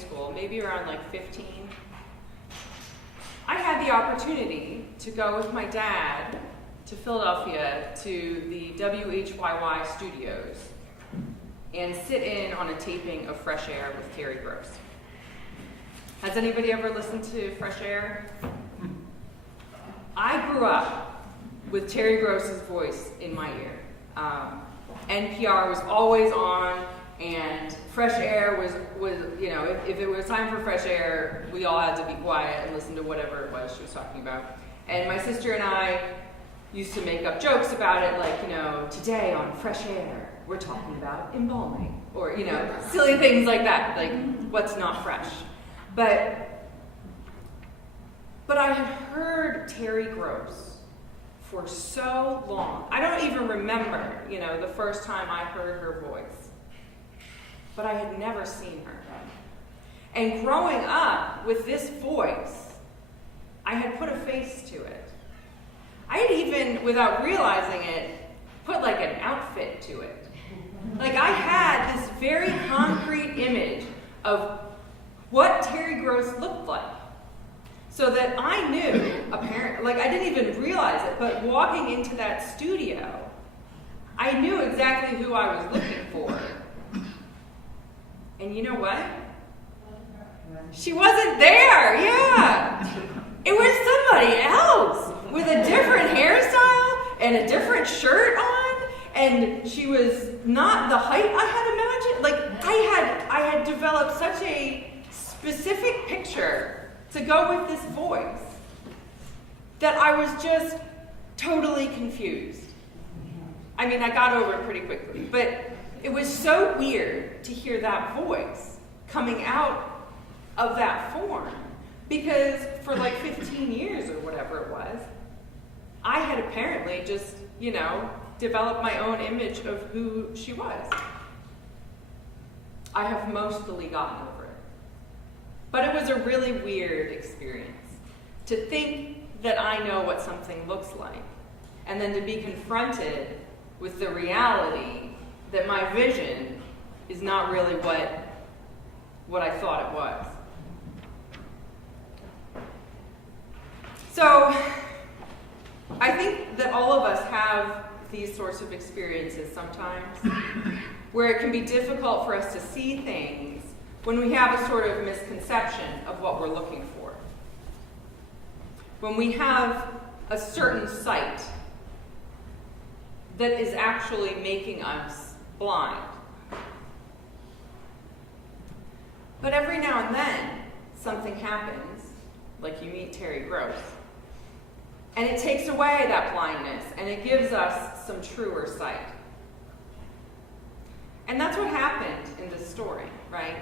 school, maybe around like 15, I had the opportunity to go with my dad to Philadelphia to the WHYY studios and sit in on a taping of Fresh Air with Terry Gross. Has anybody ever listened to Fresh Air? I grew up with Terry Gross's voice in my ear. NPR was always on, and Fresh Air was if it was time for Fresh Air, we all had to be quiet and listen to whatever it was she was talking about. And my sister and I used to make up jokes about it, like, today on Fresh Air, we're talking about embalming, or, silly things like that, like what's not fresh. But I had heard Terry Gross for so long. I don't even remember, the first time I heard her voice. But I had never seen her. And growing up with this voice, I had put a face to it. I had even, without realizing it, put like an outfit to it. Like I had this very concrete image of what Terry Gross looked like. So that I knew, apparently, like I didn't even realize it, but walking into that studio, I knew exactly who I was looking for. And you know what? She wasn't there, yeah. It was somebody else with a different hairstyle and a different shirt on, and she was not the height I had imagined. Like I had developed such a specific picture to go with this voice that I was just totally confused. I mean, I got over it pretty quickly, but it was so weird to hear that voice coming out of that form, because for like 15 years or whatever it was, I had apparently just, developed my own image of who she was. I have mostly gotten over it. But it was a really weird experience to think that I know what something looks like, and then to be confronted with the reality that my vision is not really what I thought it was. So I think that all of us have these sorts of experiences sometimes where it can be difficult for us to see things when we have a sort of misconception of what we're looking for. When we have a certain sight that is actually making us blind. But every now and then, something happens, like you meet Terry Gross, and it takes away that blindness, and it gives us some truer sight. And that's what happened in this story, right?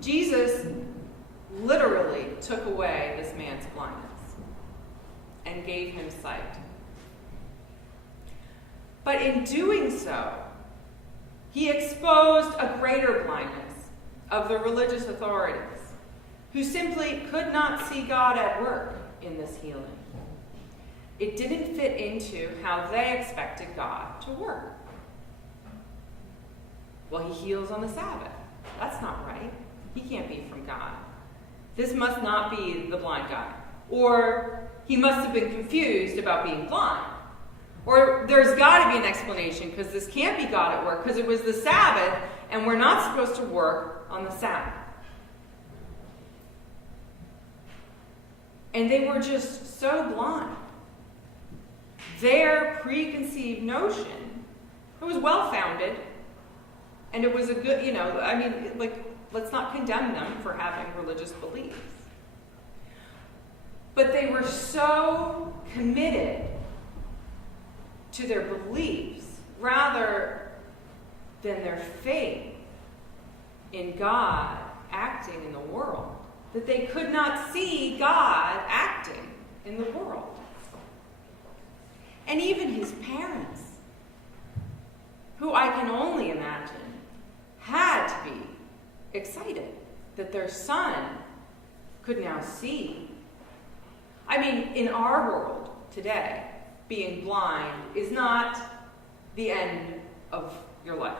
Jesus literally took away this man's blindness and gave him sight. But in doing so, he exposed a greater blindness of the religious authorities, who simply could not see God at work in this healing. It didn't fit into how they expected God to work. Well, he heals on the Sabbath. That's not right. He can't be from God. This must not be the blind guy. Or he must have been confused about being blind. Or there's got to be an explanation, because this can't be God at work, because it was the Sabbath, and we're not supposed to work on the Sabbath. And they were just so blind. Their preconceived notion, it was well-founded, and it was a good, let's not condemn them for having religious beliefs. But they were so committed to their beliefs rather than their faith in God acting in the world, that they could not see God acting in the world. And even his parents, who I can only imagine had to be excited that their son could now see. I mean, in our world today, being blind is not the end of your life.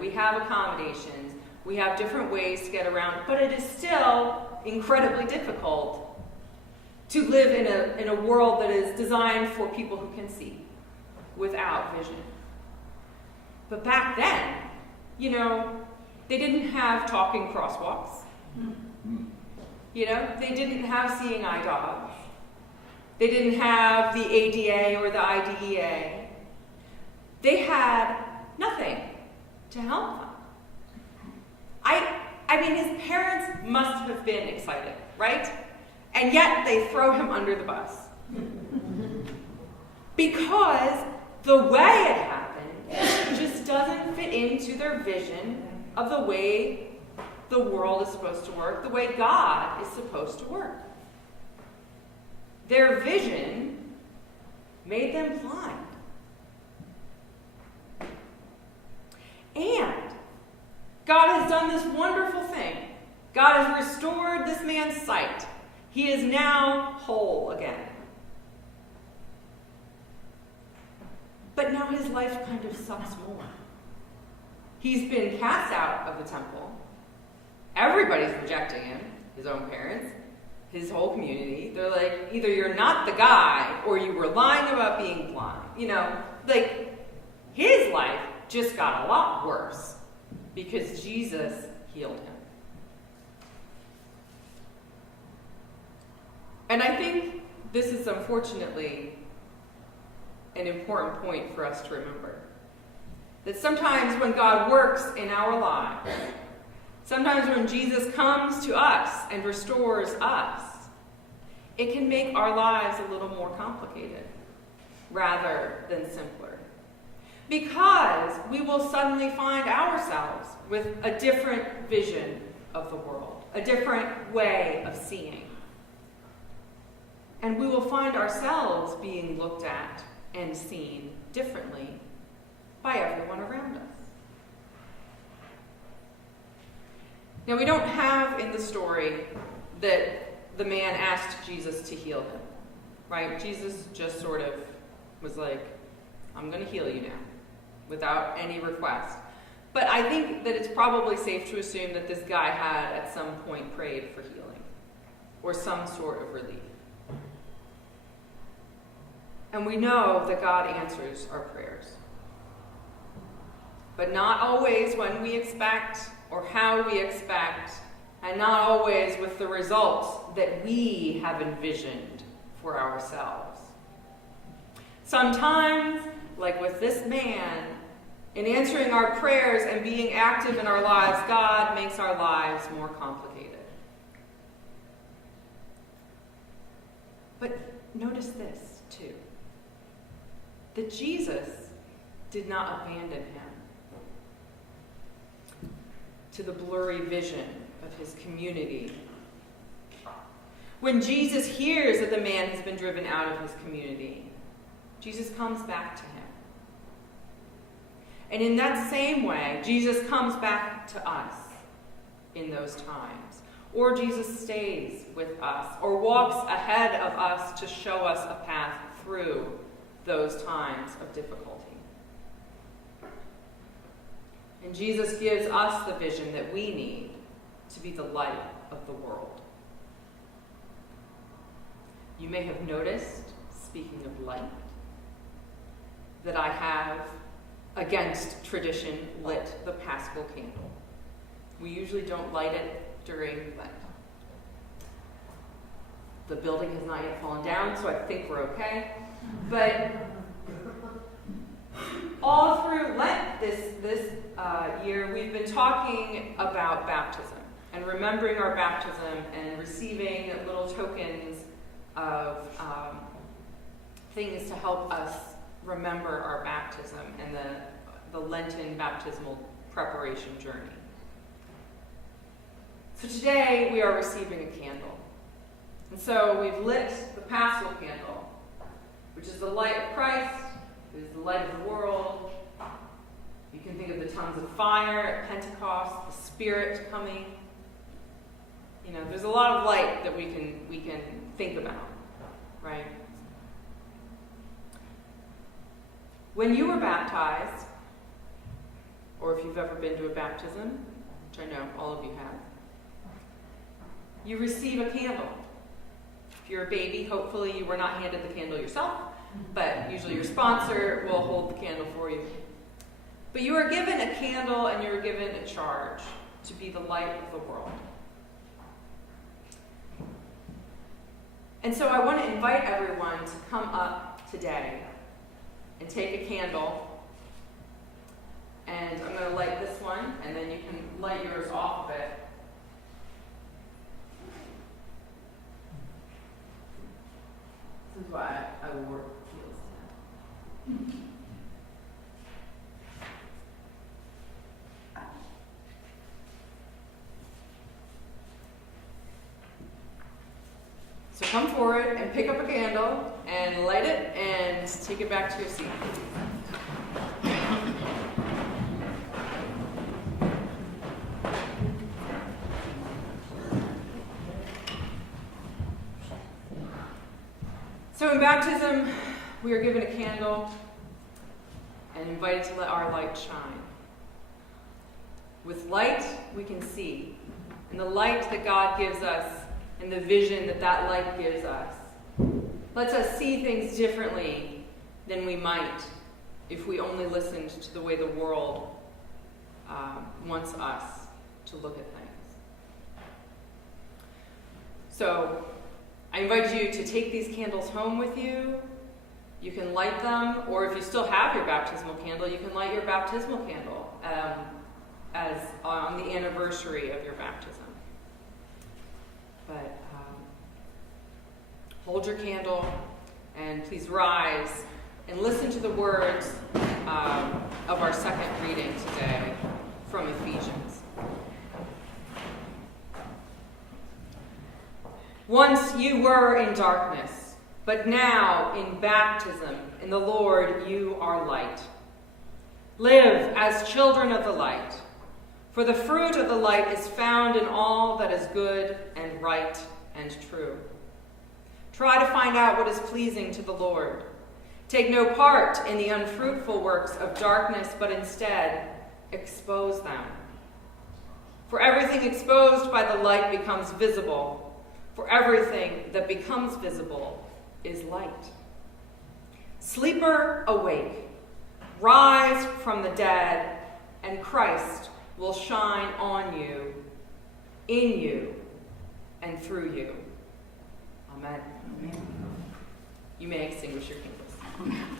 We have accommodations. We have different ways to get around, but it is still incredibly difficult to live in a world that is designed for people who can see without vision. But back then, they didn't have talking crosswalks. They didn't have seeing eye dogs. They didn't have the ADA or the IDEA. They had nothing to help them. I mean, his parents must have been excited, right? And yet they throw him under the bus. Because the way it happened just doesn't fit into their vision of the way the world is supposed to work, the way God is supposed to work. Their vision made them blind. And God has done this wonderful thing. God has restored this man's sight. He is now whole again. But now his life kind of sucks more. He's been cast out of the temple. Everybody's rejecting him, his own parents, his whole community. They're like, either you're not the guy or you were lying about being blind. His life just got a lot worse because Jesus healed him. And I think this is unfortunately an important point for us to remember. That sometimes when God works in our lives, sometimes when Jesus comes to us and restores us, it can make our lives a little more complicated rather than simpler. Because we will suddenly find ourselves with a different vision of the world, a different way of seeing. And we will find ourselves being looked at and seen differently by everyone around us. Now, we don't have in the story that the man asked Jesus to heal him, right? Jesus just sort of was like, I'm going to heal you now, without any request. But I think that it's probably safe to assume that this guy had at some point prayed for healing or some sort of relief. And we know that God answers our prayers. But not always when we expect or how we expect, and not always with the results that we have envisioned for ourselves. Sometimes, like with this man, in answering our prayers and being active in our lives, God makes our lives more complicated. But notice this, too. That Jesus did not abandon him to the blurry vision of his community. When Jesus hears that the man has been driven out of his community, Jesus comes back to him. And in that same way, Jesus comes back to us in those times. Or Jesus stays with us, or walks ahead of us to show us a path through those times of difficulty. And Jesus gives us the vision that we need to be the light of the world. You may have noticed, speaking of light, that I have, against tradition, lit the Paschal candle. We usually don't light it during Lent. The building has not yet fallen down, so I think we're okay. But all through Lent this year, we've been talking about baptism and remembering our baptism and receiving little tokens of things to help us remember our baptism and the Lenten baptismal preparation journey. So today we are receiving a candle. And so we've lit the Paschal candle, which is the light of Christ, it is the light of the world. You can think of the tongues of fire at Pentecost, the Spirit coming. There's a lot of light that we can think about, right? When you were baptized, or if you've ever been to a baptism, which I know all of you have, you receive a candle. If you're a baby, hopefully you were not handed the candle yourself, but usually your sponsor will hold the candle for you. But you are given a candle and you are given a charge to be the light of the world. And so I want to invite everyone to come up today and take a candle. And I'm going to light this one, and then you can light yours off of it. This is why I wore heels today. So come forward and pick up a candle and light it and take it back to your seat. So in baptism, we are given a candle and invited to let our light shine. With light, we can see. And the light that God gives us and the vision that that light gives us lets us see things differently than we might if we only listened to the way the world wants us to look at things. So I invite you to take these candles home with you. You can light them, or if you still have your baptismal candle, you can light your baptismal candle as on the anniversary of your baptism. But hold your candle and please rise and listen to the words of our second reading today from Ephesians. Once you were in darkness, but now in baptism in the Lord you are light. Live as children of the light, for the fruit of the light is found in all that is good and right and true. Try to find out what is pleasing to the Lord. Take no part in the unfruitful works of darkness, but instead expose them. For everything exposed by the light becomes visible, for everything that becomes visible is light. Sleeper, awake, rise from the dead, and Christ will shine on you, in you, and through you. Amen. Amen. You may extinguish your candles.